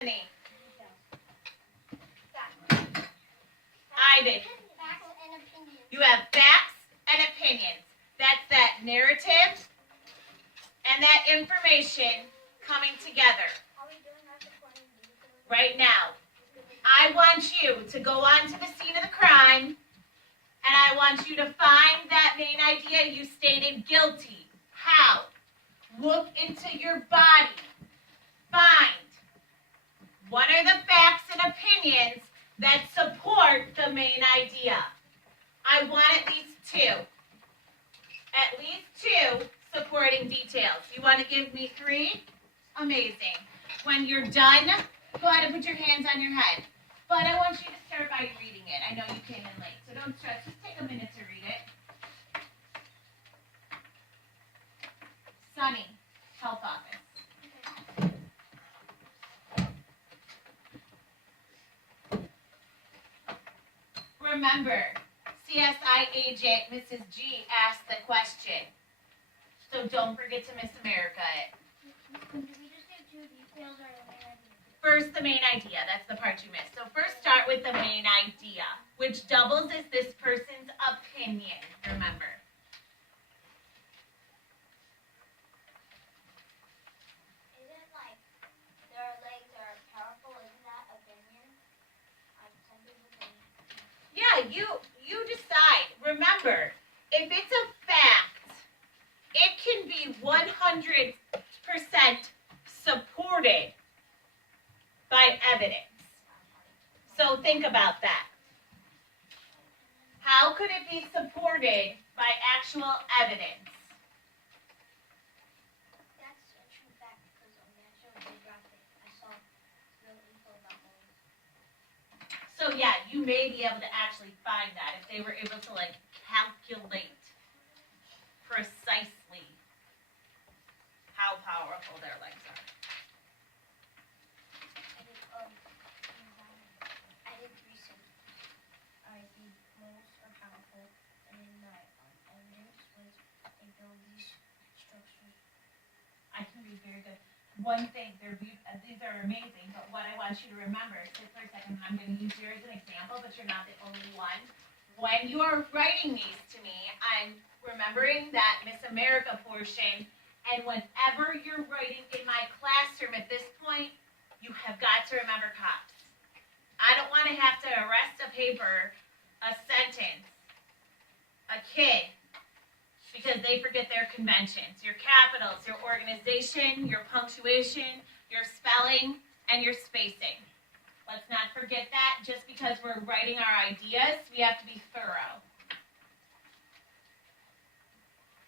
Ivan. You have facts and opinions. That's that narrative and that information coming together. Right now, I want you to go on to the scene of the crime, and I want you to find that main idea you stated guilty. How? Look into your body. Find what are the facts and opinions that support the main idea. I want at least two. At least two supporting details. You want to give me three? Amazing. When you're done, go ahead and put your hands on your head. But I want you to start by reading it. I know you came in late, so don't stress. Just take a minute to read it. Sunny, Health Office. Remember, CSI agent Mrs. G asked the question. So don't forget to Miss America it. Did we just do two details or the main idea? First, the main idea. That's the part you missed. So first start with the main idea, which doubles as this person's opinion, remember. Isn't like their legs are powerful? Isn't that opinion? Some people think. Yeah, you decide. Remember, if it's a fact, it can be 100% supported by evidence. So think about that. How could it be supported by actual evidence? That's a true fact because on National Geographic I saw no info about those. So yeah, you may be able to actually find that if they were able to like calculate precisely how powerful their legs are. I did research. The most are powerful, and then my evidence was they build these structures. I can read very good. One thing, these are amazing, but what I want you to remember, sit for a second, I'm going to use you as an example, but you're not the only one. When you are writing these to me, I'm remembering that Miss America portion, and whenever you're writing in my classroom at this point, you have got to remember cops. I don't want to have to arrest a paper, a sentence, a kid, because they forget their conventions, your capitals, your organization, your punctuation, your spelling, and your spacing. Let's not forget that. Just because we're writing our ideas, we have to be thorough.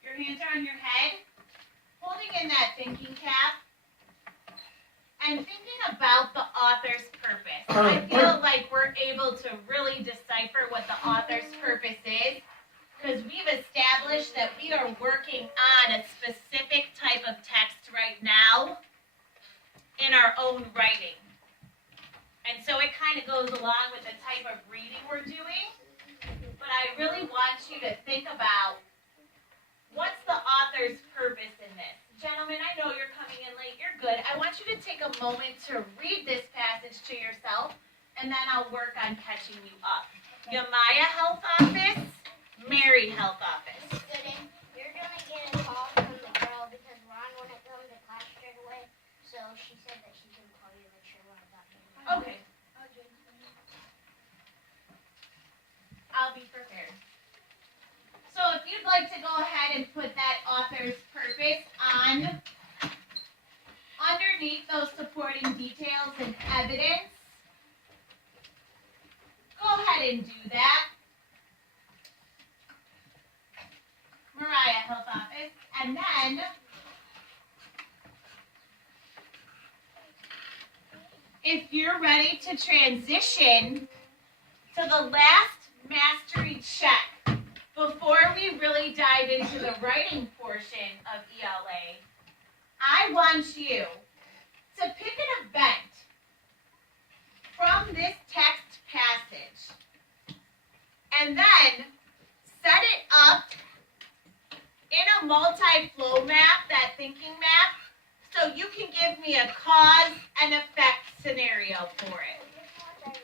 Your hands are on your head, holding in that thinking cap, and thinking about the author's purpose. I feel like we're able to really decipher what the author's purpose is, because we've established that we are working on a specific type of text right now in our own writing. And so it kind of goes along with the type of reading we're doing, but I really want you to think about what's the author's purpose in this. Gentlemen, I know you're coming in late, you're good. I want you to take a moment to read this passage to yourself, and then I'll work on catching you up. Yamaya Health Office, Married Health Office. You're gonna get a call from the girl because Ron wouldn't come to class straight away, so she said that she can call you to make sure Ron got here. Okay. I'll be prepared. So if you'd like to go ahead and put that author's purpose on underneath those supporting details and evidence, go ahead and do that. Mariah Health Office. And then if you're ready to transition to the last mastery check before we really dive into the writing portion of ELA, I want you to pick an event from this text passage and then set it up in a multi-flow map, that thinking map, so you can give me a cause and effect scenario for it.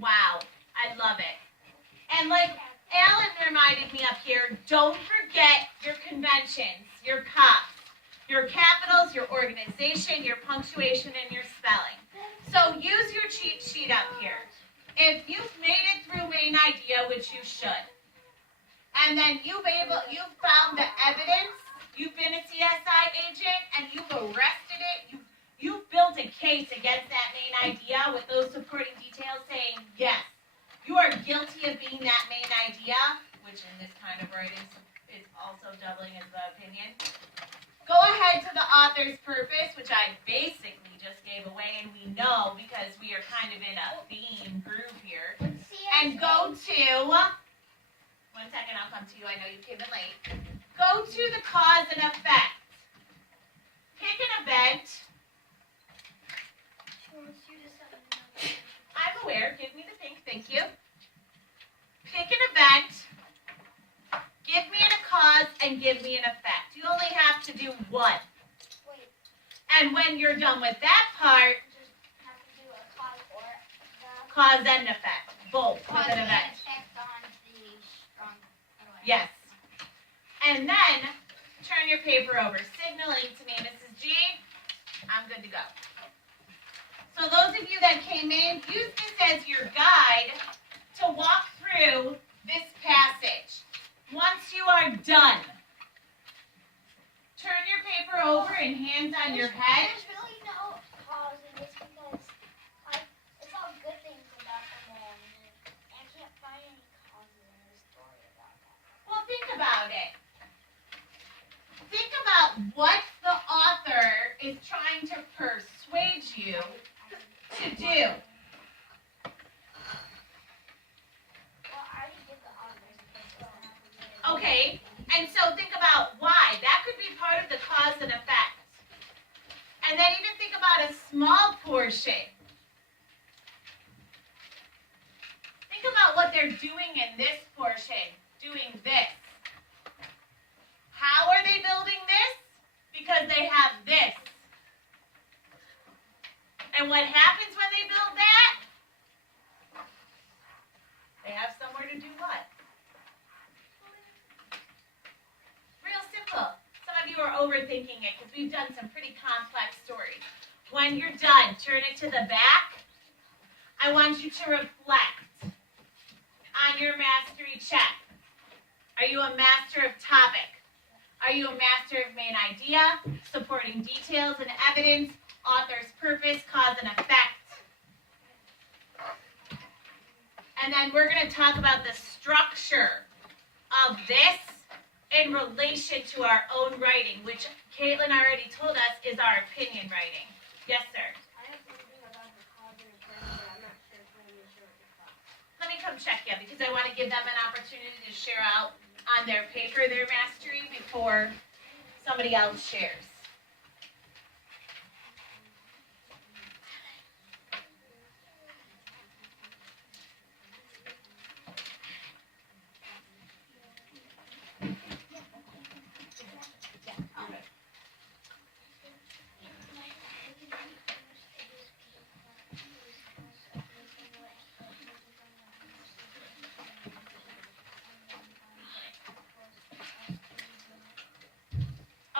Wow, I love it. And like Alan reminded me up here, don't forget your conventions, your COPs, your capitals, your organization, your punctuation, and your spelling. So use your cheat sheet up here. If you've made it through main idea, which you should, and then you've found the evidence, you've been a CSI agent, and you've arrested it, you've built a case against that main idea with those supporting details saying, yes, you are guilty of being that main idea, which in this kind of writing is also doubling as the opinion. Go ahead to the author's purpose, which I basically just gave away, and we know because we are kind of in a theme groove here. And go to, one second, I'll come to you, I know you came in late. Go to the cause and effect. Pick an event. I'm aware, give me the pink, thank you. Pick an event, give me a cause, and give me an effect. You only have to do one. Wait. And when you're done with that part, Just have to do a cause or the cause and effect, both cause with an and event. effect on the strong. Yes. And then, turn your paper over, signaling to me, Mrs. G, I'm good to go. So those of you that came in, use this as your guide to walk through this passage. Once you are done, turn your paper over and hands on your head. There's really no cause in this because it's all good things about the man. And I can't find any causes in the story about that. Well, think about it. Think about what the author is trying to persuade you to do. Well, I already did the honors. Okay, and so think about why. That could be part of the cause and effect. And then even think about a small portion. Think about what they're doing in this portion, doing this. How are they building this? Because they have this. And what happens when they build that? They have somewhere to do what? Real simple. Some of you are overthinking it because we've done some pretty complex stories. When you're done, turn it to the back. I want you to reflect on your mastery check. Are you a master of topic? Are you a master of main idea, supporting details and evidence, author's purpose, cause and effect? And then we're going to talk about the structure of this in relation to our own writing, which Caitlin already told us is our opinion writing. Yes, sir? I have something about the cause and effect, but I'm not sure if I'm going to show it the class. Let me come check you because I want to give them an opportunity to share out on their paper their mastery before somebody else shares.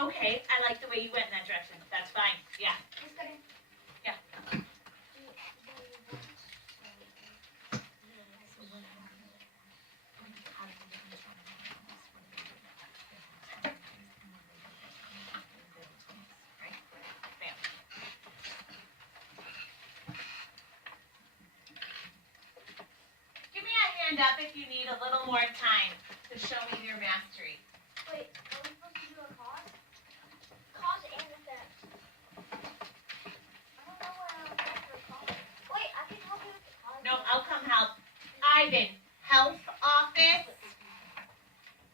Okay, I like the way you went in that direction. That's fine. Yeah. Yeah. Bam. Give me a hand up if you need a little more time to show me your mastery. Wait, are we supposed to do a cause? Cause and effect. I don't know what I'm looking for a cause. Wait, I can help you with the cause. No, I'll come help. Ivan, health office.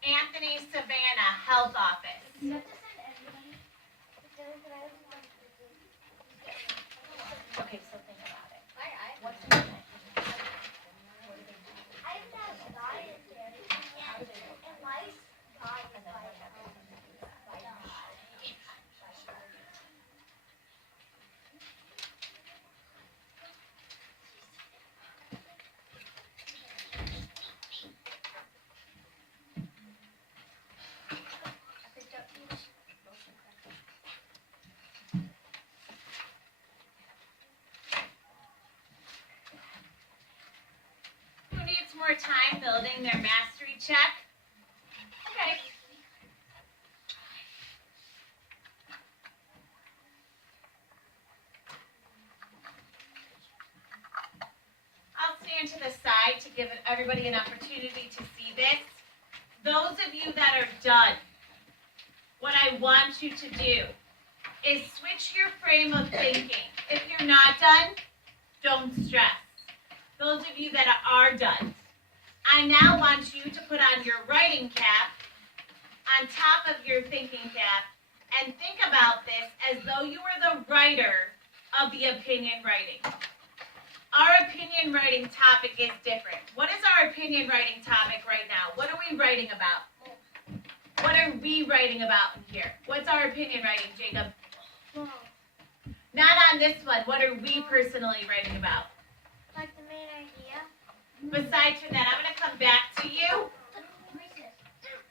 Anthony, Savannah, health office. You have to send everybody. Okay, so think about it. What's I the name? have that dietary and lice diet. more time building their mastery check? Okay. I'll stand to the side to give everybody an opportunity to see this. Those of you that are done, what I want you to do is switch your frame of thinking. If you're not done, don't stress. Those of you that are done, I now want you to put on your writing cap on top of your thinking cap and think about this as though you were the writer of the opinion writing. Our opinion writing topic is different. What is our opinion writing topic right now? What are we writing about? What are we writing about in here? What's our opinion writing, Jacob? Not on this one. What are we personally writing about? Like the main idea. Besides from that, I'm going to come back to you. Recess.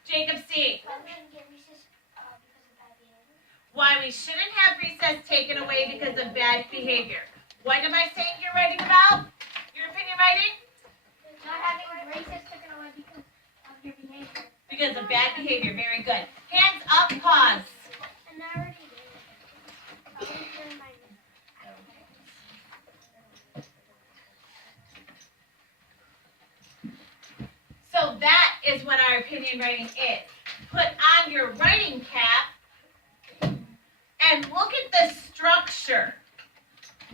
Jacob C. I'm going to get recess because of bad behavior. Why we shouldn't have recess taken away because of bad behavior. What am I saying you're writing about? Your opinion writing? Not having recess taken away because of your behavior. Because of bad behavior. Very good. Hands up, pause. And I already did. I already did my So that is what our opinion writing is. Put on your writing cap and look at the structure.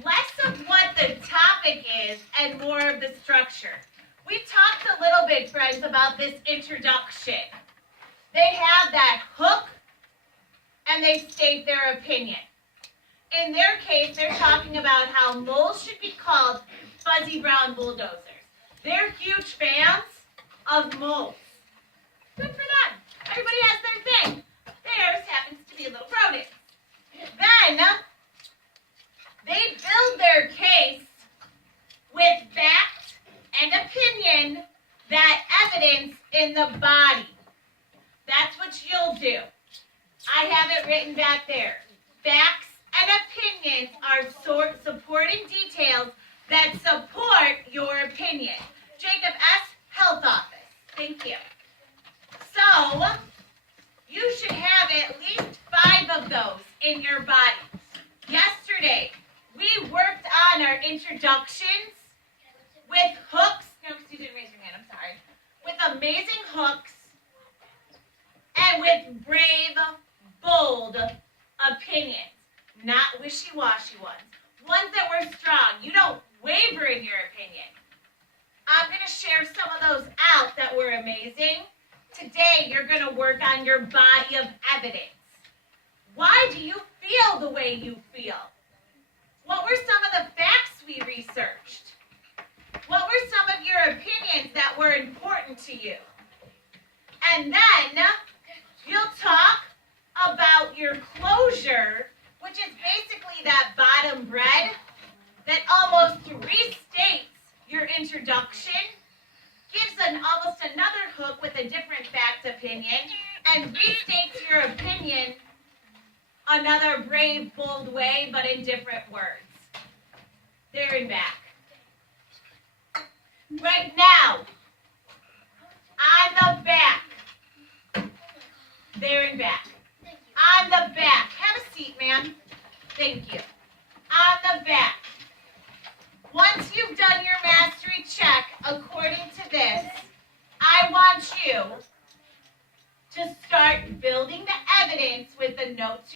Less of what the topic is and more of the structure. We talked a little bit, friends, about this introduction. They have that hook and they state their opinion. In their case, they're talking about how moles should be called fuzzy brown bulldozers. They're huge fans of moles. Good for them. Everybody has their thing. Theirs happens to be a little rodent. Then, they build their case with fact and opinion that evidence in the body. That's what you'll do. I have it written back there. Facts and opinions are supporting details that support your opinion. Jacob S., Health Office. Thank you. So, you should have at least 5 of those in your body. Yesterday, we worked on our introductions with hooks. No, you didn't raise your hand, I'm sorry. With amazing hooks and with brave, bold opinions. Not wishy-washy ones. Ones that were strong. You don't waver in your opinion. I'm going to share some of those out that were amazing. Today, you're going to work on your body of evidence. Why do you feel the way you feel? What were some of the facts we researched? What were some of your opinions that were important to you? And then, you'll talk about your closure, which is basically that bottom bread that almost restates your introduction, gives almost another hook with a different fact opinion, and restates your opinion another brave, bold way, but in different words. There and back. Right now, on the back. There and back. On the back. Have a seat, ma'am. Thank you. On the back. Once you've done your mastery check according to this, I want you to start building the evidence with the notes